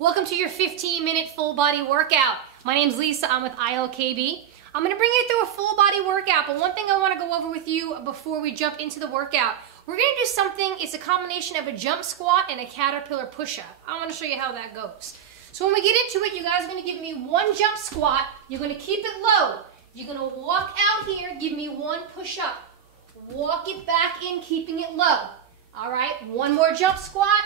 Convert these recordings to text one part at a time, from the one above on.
Welcome to your 15-minute full body workout. My name's Lisa, I'm with iLoveKB. I'm gonna bring you through a full body workout, but one thing I wanna go over with you before we jump into the workout, we're gonna do something, it's a combination of a jump squat and a caterpillar push-up. I wanna show you how that goes. So when we get into it, you guys are gonna give me one jump squat, you're gonna keep it low. You're gonna walk out here, give me one push-up. Walk it back in, keeping it low. All right, one more jump squat,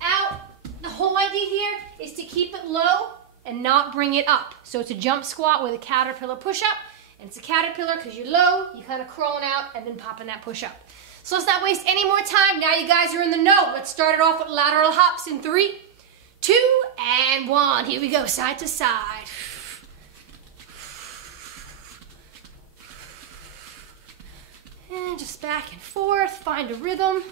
out. The whole idea here is to keep it low and not bring it up. So it's a jump squat with a caterpillar push-up, and it's a caterpillar because you're low, you're kind of crawling out and then popping that push-up. So let's not waste any more time. Now you guys are in the know. Let's start it off with lateral hops in 3, 2, and 1. Here we go, side to side. And just back and forth, find a rhythm.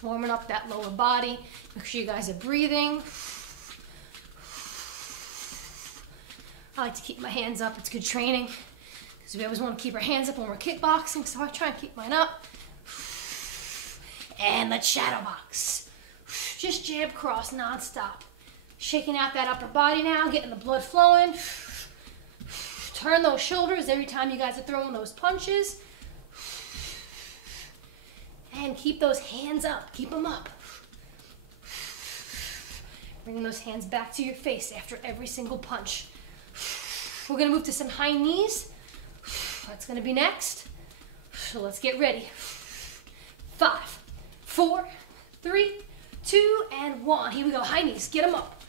Warming up that lower body. Make sure you guys are breathing. I like to keep my hands up. It's good training because we always want to keep our hands up when we're kickboxing, so I try and keep mine up. And let's shadow box. Just jab cross non-stop. Shaking out that upper body now, getting the blood flowing. Turn those shoulders every time you guys are throwing those punches. And keep those hands up, keep them up. Bringing those hands back to your face after every single punch. We're gonna move to some high knees. That's gonna be next. So let's get ready. 5, 4, 3, 2, and 1. Here we go, high knees, get them up.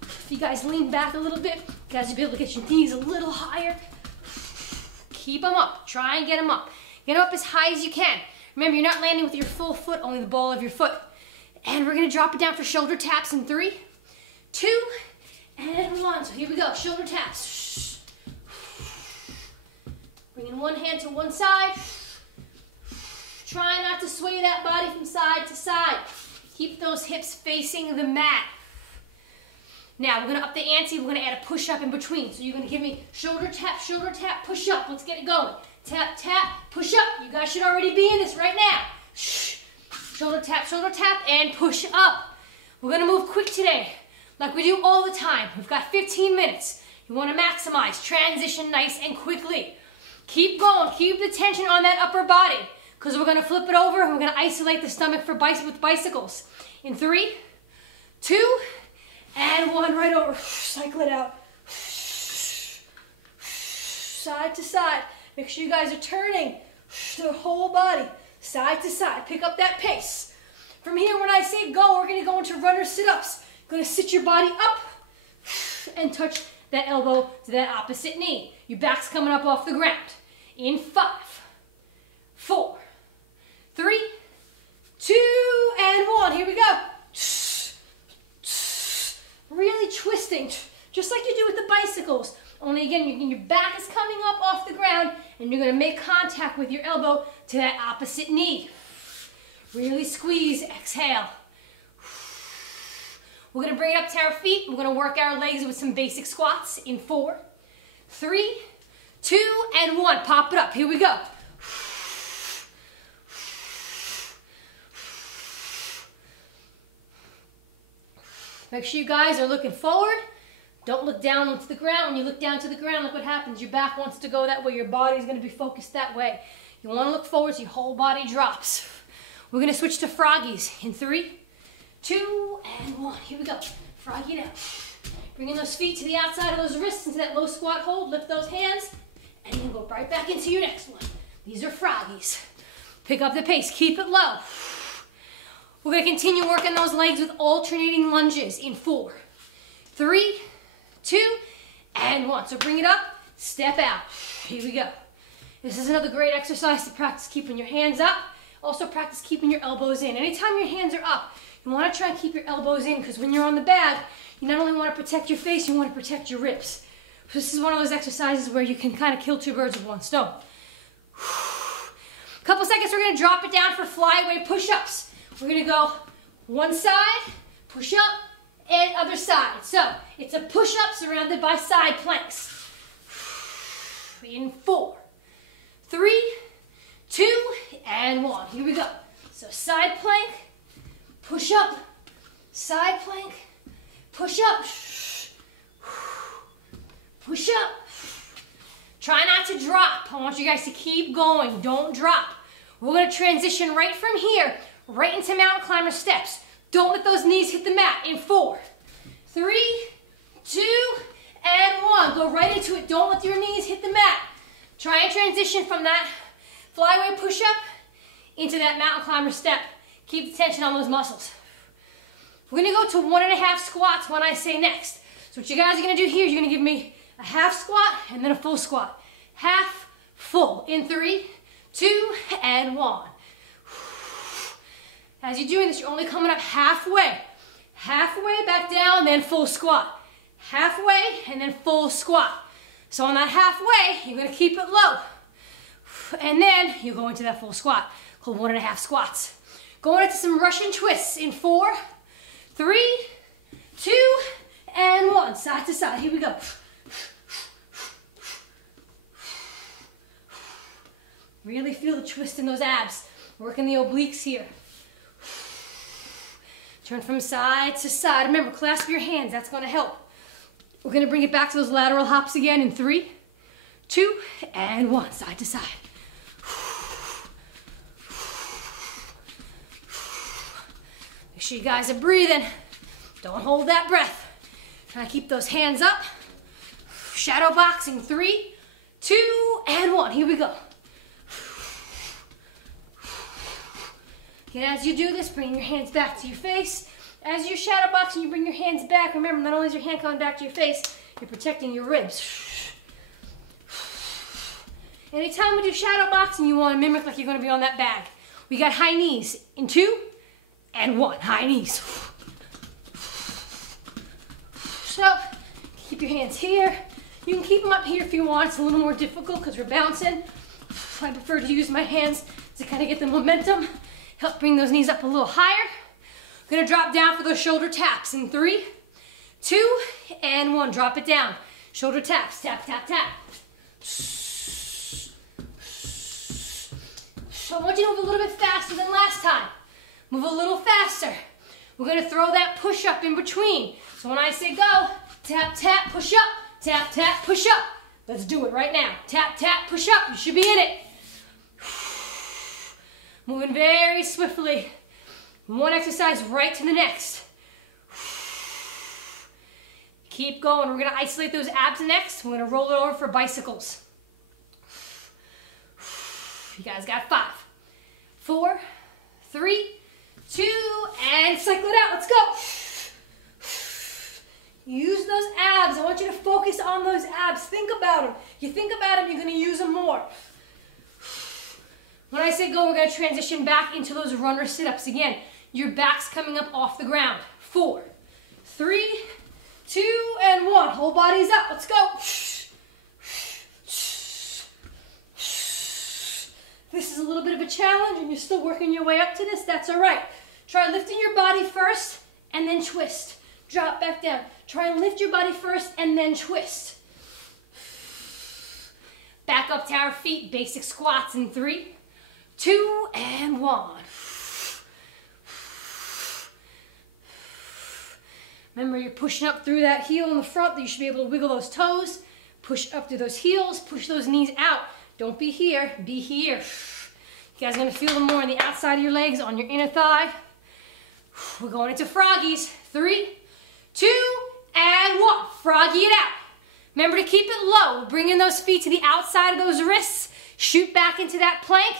If you guys lean back a little bit, you guys will be able to get your knees a little higher. Keep them up. Try and get them up. Get them up as high as you can. Remember, you're not landing with your full foot, only the ball of your foot. And we're going to drop it down for shoulder taps in 3, 2, and 1. So here we go. Shoulder taps. Bringing one hand to one side. Try not to sway that body from side to side. Keep those hips facing the mat. Now, we're going to up the ante. We're going to add a push-up in between. So you're going to give me shoulder tap, push-up. Let's get it going. Tap, tap, push-up. You guys should already be in this right now. Shoulder tap, and push up. We're going to move quick today, like we do all the time. We've got 15 minutes. You want to maximize, transition nice and quickly. Keep going. Keep the tension on that upper body because we're going to flip it over and we're going to isolate the stomach for with bicycles. In 3, 2, and 1, right over. Cycle it out. Side to side. Make sure you guys are turning the whole body, side to side. Pick up that pace. From here, when I say go, we're going to go into runner sit-ups. Going to sit your body up and touch that elbow to that opposite knee. Your back's coming up off the ground. In 5, 4, 3, 2, and 1. Here we go. Really twisting, just like you do with the bicycles. Only again, your back is coming up off the ground and you're gonna make contact with your elbow to that opposite knee. Really squeeze, exhale. We're gonna bring it up to our feet. We're gonna work our legs with some basic squats in 4, 3, 2, and 1. Pop it up, here we go. Make sure you guys are looking forward. Don't look down onto the ground. When you look down to the ground, look what happens. Your back wants to go that way. Your body's going to be focused that way. You want to look forward so your whole body drops. We're going to switch to froggies in 3, 2, and 1. Here we go. Froggy down. Bringing those feet to the outside of those wrists into that low squat hold. Lift those hands, and then go right back into your next one. These are froggies. Pick up the pace. Keep it low. We're going to continue working those legs with alternating lunges in 4, 3, 2, and 1. So bring it up, step out. Here we go. This is another great exercise to practice keeping your hands up. Also practice keeping your elbows in. Anytime your hands are up, you want to try and keep your elbows in because when you're on the bag, you not only want to protect your face, you want to protect your ribs. So this is one of those exercises where you can kind of kill 2 birds with 1 stone. Couple seconds, we're going to drop it down for flyaway push-ups. We're going to go one side, push up, and other side. So it's a push-up surrounded by side planks. In 4, 3, 2, and 1. Here we go. So side plank, push up, side plank, push up, push up. Try not to drop. I want you guys to keep going. Don't drop. We're going to transition right from here, right into mountain climber steps. Don't let those knees hit the mat in 4, 3, 2, and 1. Go right into it. Don't let your knees hit the mat. Try and transition from that flyway push-up into that mountain climber step. Keep the tension on those muscles. We're going to go to 1.5 squats when I say next. So what you guys are going to do here is you're going to give me a half squat and then a full squat. Half, full. In 3, 2, and 1. As you're doing this, you're only coming up halfway. Halfway back down, then full squat. Halfway, and then full squat. So on that halfway, you're going to keep it low. And then you go into that full squat, called 1.5 squats. Going into some Russian twists in 4, 3, 2, and 1. Side to side. Here we go. Really feel the twist in those abs. Working the obliques here. Turn from side to side. Remember, clasp your hands. That's going to help. We're going to bring it back to those lateral hops again in 3, 2, and 1. Side to side. Make sure you guys are breathing. Don't hold that breath. Try to keep those hands up. Shadow boxing. 3, 2, and 1. Here we go. And as you do this, bring your hands back to your face. As you're shadow boxing, you bring your hands back. Remember, not only is your hand coming back to your face, you're protecting your ribs. Anytime we do shadow boxing, you want to mimic like you're going to be on that bag. We got high knees in 2 and 1. High knees. So, keep your hands here. You can keep them up here if you want. It's a little more difficult because we're bouncing. I prefer to use my hands to kind of get the momentum. Help bring those knees up a little higher. I'm gonna drop down for those shoulder taps in 3, 2, and 1. Drop it down. Shoulder taps. Tap, tap, tap. So I want you to move a little bit faster than last time. Move a little faster. We're gonna throw that push up in between. So when I say go, tap, tap, push up. Tap, tap, push up. Let's do it right now. Tap, tap, push up. You should be in it. Moving very swiftly. One exercise right to the next. Keep going. We're going to isolate those abs next. We're going to roll it over for bicycles. You guys got 5, 4, 3, 2, and cycle it out. Let's go. Use those abs. I want you to focus on those abs. Think about them. You think about them, you're going to use them more. When I say go, we're going to transition back into those runner sit-ups again. Your back's coming up off the ground. 4, 3, 2, and 1. Whole body's up. Let's go. This is a little bit of a challenge and you're still working your way up to this. That's all right. Try lifting your body first and then twist. Drop back down. Try and lift your body first and then twist. Back up to our feet. Basic squats in 3, 2, and 1. Remember, you're pushing up through that heel in the front. You should be able to wiggle those toes. Push up through those heels. Push those knees out. Don't be here. Be here. You guys are going to feel them more on the outside of your legs, on your inner thigh. We're going into froggies. 3, 2, and 1. Froggy it out. Remember to keep it low. Bringing those feet to the outside of those wrists. Shoot back into that plank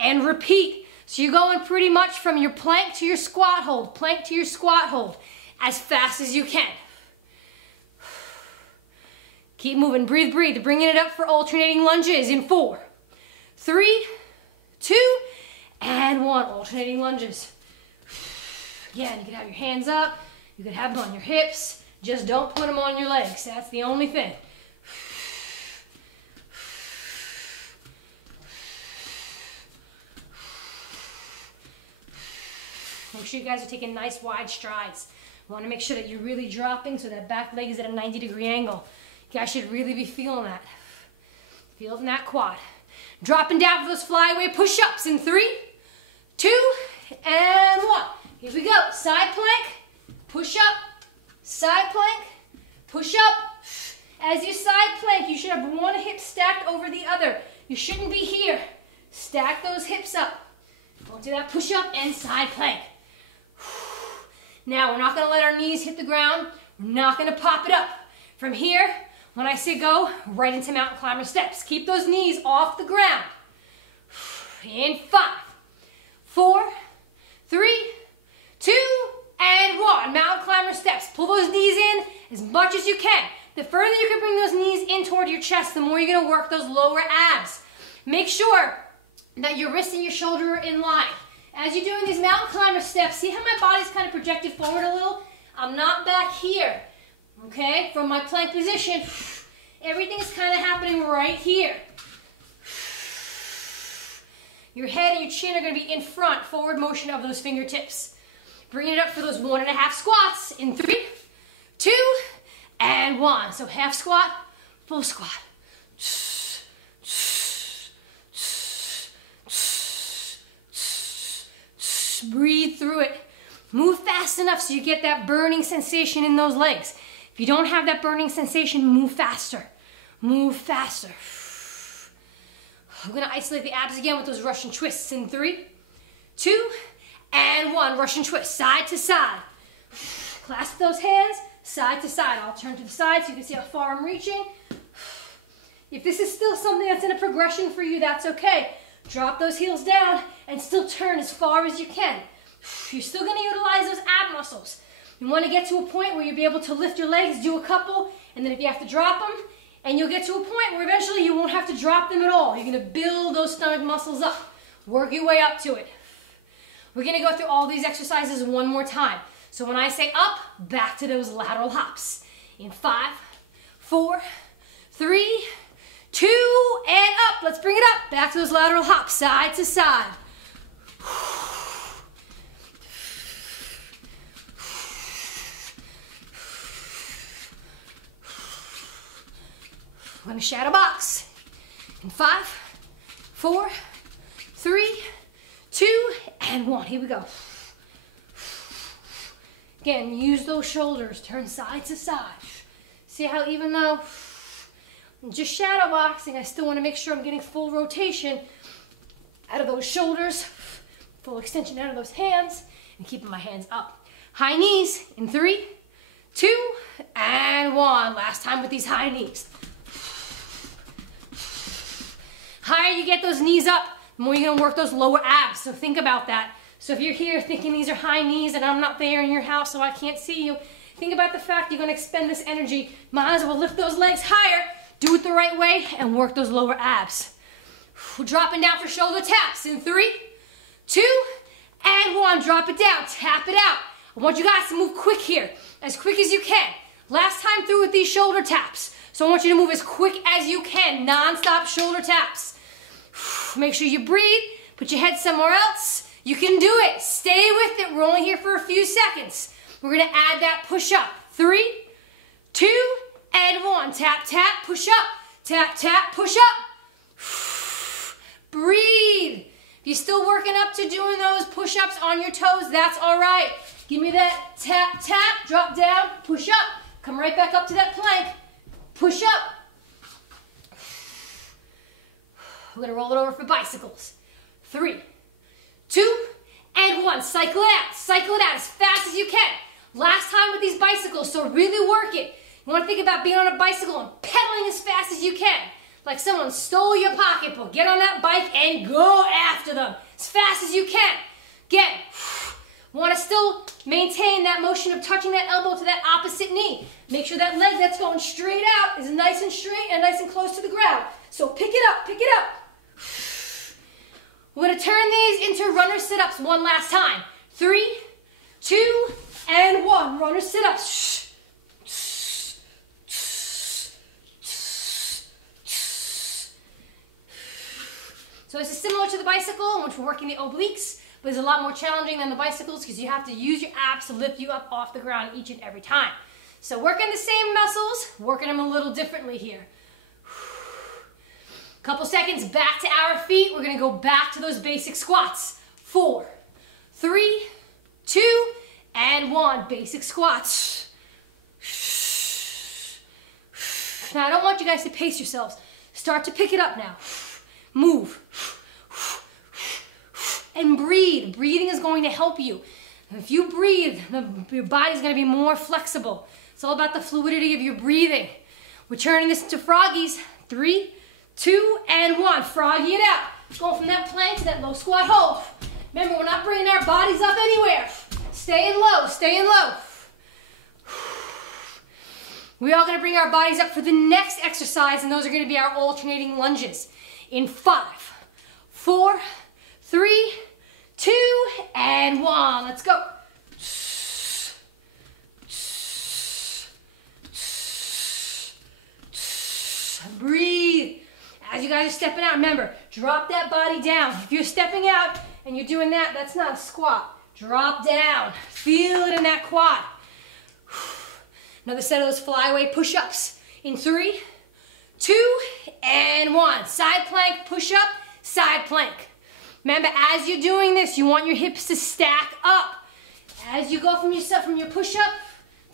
and repeat. So you're going pretty much from your plank to your squat hold. Plank to your squat hold. As fast as you can. Keep moving. Breathe, breathe. Bringing it up for alternating lunges in 4, 3, 2, and 1. Alternating lunges. Again, you can have your hands up. You can have them on your hips. Just don't put them on your legs. That's the only thing. Make sure you guys are taking nice wide strides. Want to make sure that you're really dropping so that back leg is at a 90-degree angle. You guys should really be feeling that. Feeling that quad. Dropping down for those flyaway push-ups in 3, 2, and 1. Here we go. Side plank, push up, side plank, push up. As you side plank, you should have one hip stacked over the other. You shouldn't be here. Stack those hips up. Go to that push up and side plank. Now, we're not going to let our knees hit the ground. We're not going to pop it up. From here, when I say go, right into mountain climber steps. Keep those knees off the ground. In 5, 4, 3, 2, and 1. Mountain climber steps. Pull those knees in as much as you can. The further you can bring those knees in toward your chest, the more you're going to work those lower abs. Make sure that your wrist and your shoulder are in line. As you're doing these mountain climber steps, see how my body's kind of projected forward a little? I'm not back here, okay? From my plank position, everything is kind of happening right here. Your head and your chin are going to be in front, forward motion of those fingertips. Bring it up for those 1.5 squats in 3, 2, and 1. So half squat, full squat. Breathe through it. Move fast enough so you get that burning sensation in those legs. If you don't have that burning sensation, move faster. Move faster. We're going to isolate the abs again with those Russian twists in 3, 2, and 1. Russian twist, side to side. Clasp those hands, side to side. I'll turn to the side so you can see how far I'm reaching. If this is still something that's in a progression for you, that's okay. Drop those heels down and still turn as far as you can. You're still going to utilize those ab muscles. You want to get to a point where you'll be able to lift your legs, do a couple, and then if you have to drop them, and you'll get to a point where eventually you won't have to drop them at all. You're going to build those stomach muscles up. Work your way up to it. We're going to go through all these exercises one more time. So when I say up, back to those lateral hops. In 5, 4, 3, 2, and up. Let's bring it up. Back to those lateral hops, side to side. We're going to shadow box. In 5, 4, 3, 2, and 1. Here we go. Again, use those shoulders. Turn side to side. See how even though I'm just shadow boxing, I still want to make sure I'm getting full rotation out of those shoulders, full extension out of those hands, and keeping my hands up. High knees in 3, 2, and 1. Last time with these high knees. Higher you get those knees up, the more you're going to work those lower abs. So think about that. So if you're here thinking these are high knees and I'm not there in your house so I can't see you, think about the fact you're going to expend this energy. Might as well lift those legs higher, do it the right way, and work those lower abs. We're dropping down for shoulder taps in 3, 2, and 1. Drop it down, tap it out. I want you guys to move quick here, as quick as you can. Last time through with these shoulder taps. So I want you to move as quick as you can, non-stop shoulder taps. Make sure you breathe, put your head somewhere else. You can do it. Stay with it. We're only here for a few seconds. We're going to add that push up. 3, 2, and 1. Tap, tap, push up. Tap, tap, push up. Breathe. If you're still working up to doing those push-ups on your toes, that's all right. Give me that tap, tap, drop down, push up. Come right back up to that plank. Push up. We're going to roll it over for bicycles. 3, 2, and 1. Cycle it out. Cycle it out as fast as you can. Last time with these bicycles, so really work it. You want to think about being on a bicycle and pedaling as fast as you can. Like someone stole your pocketbook. Get on that bike and go after them as fast as you can. Again, want to still maintain that motion of touching that elbow to that opposite knee. Make sure that leg that's going straight out is nice and straight and nice and close to the ground. So pick it up, pick it up. We're going to turn these into runner sit-ups one last time. 3, 2, and 1. Runner sit-ups. So this is similar to the bicycle, in which we're working the obliques, but it's a lot more challenging than the bicycles because you have to use your abs to lift you up off the ground each and every time. So working the same muscles, working them a little differently here. Couple seconds back to our feet. We're gonna go back to those basic squats. 4, 3, 2, and 1. Basic squats. Now I don't want you guys to pace yourselves. Start to pick it up now. Move. And breathe. Breathing is going to help you. If you breathe, your body's going to be more flexible. It's all about the fluidity of your breathing. We're turning this into froggies. 3, 2, and 1. Froggy it out. Going from that plank to that low squat hold. Remember, we're not bringing our bodies up anywhere. Staying low, staying low. We're all going to bring our bodies up for the next exercise, and those are going to be our alternating lunges. In 5, 4, 3, 2, and 1. Let's go. Breathe. As you guys are stepping out, remember, drop that body down. If you're stepping out and you're doing that, that's not a squat. Drop down. Feel it in that quad. Another set of those flyaway push-ups. In 3, 2, and 1. Side plank, push-up, side plank. Remember, as you're doing this, you want your hips to stack up. As you go from your push-up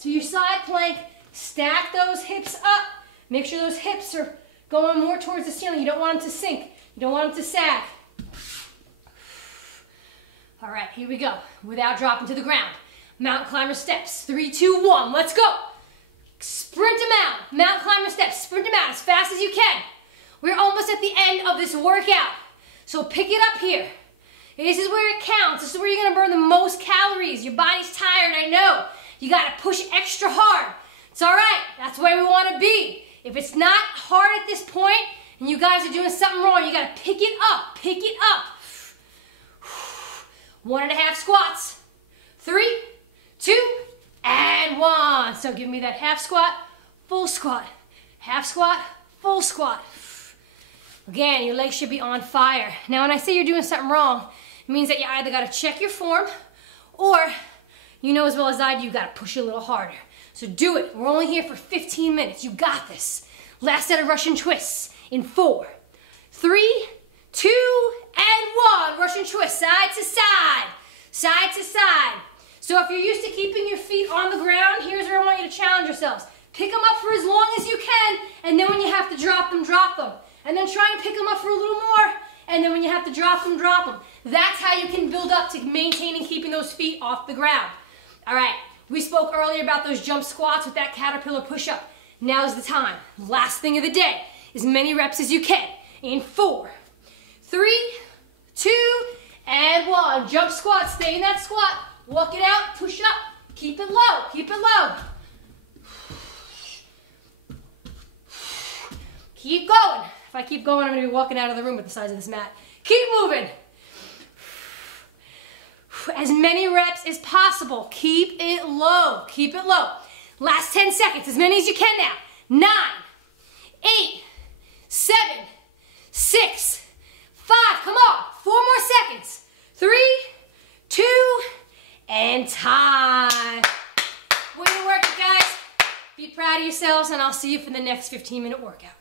to your side plank, stack those hips up. Make sure those hips are going more towards the ceiling. You don't want them to sink. You don't want them to sag. All right, here we go. Without dropping to the ground. Mountain climber steps. 3, 2, 1. Let's go. Sprint them out. Mountain climber steps. Sprint them out as fast as you can. We're almost at the end of this workout. So pick it up here. This is where it counts. This is where you're going to burn the most calories. Your body's tired, I know. You got to push extra hard. It's all right. That's where we want to be. If it's not hard at this point and you guys are doing something wrong, you got to pick it up. Pick it up. 1.5 squats. 3, 2, and 1. So give me that half squat, full squat. Half squat, full squat. Again, your legs should be on fire. Now, when I say you're doing something wrong, it means that you either got to check your form or you know as well as I do, you got to push a little harder. So do it. We're only here for 15 minutes. You got this. Last set of Russian twists in 4, 3, 2, and 1. Russian twist, side to side, side to side. So if you're used to keeping your feet on the ground, here's where I want you to challenge yourselves. Pick them up for as long as you can, and then when you have to drop them, drop them. And then try and pick them up for a little more, and then when you have to drop them, drop them. That's how you can build up to maintaining keeping those feet off the ground. All right, we spoke earlier about those jump squats with that caterpillar push-up. Now's the time. Last thing of the day, as many reps as you can. In 4, 3, 2, and 1. Jump squat, stay in that squat. Walk it out, push up. Keep it low, keep it low. Keep going. If I keep going, I'm going to be walking out of the room with the size of this mat. Keep moving. As many reps as possible. Keep it low. Keep it low. Last 10 seconds. As many as you can now. 9, 8, 7, 6, 5. Come on. 4 more seconds. 3, 2, and time. Way to work, you guys. Be proud of yourselves, and I'll see you for the next 15-minute workout.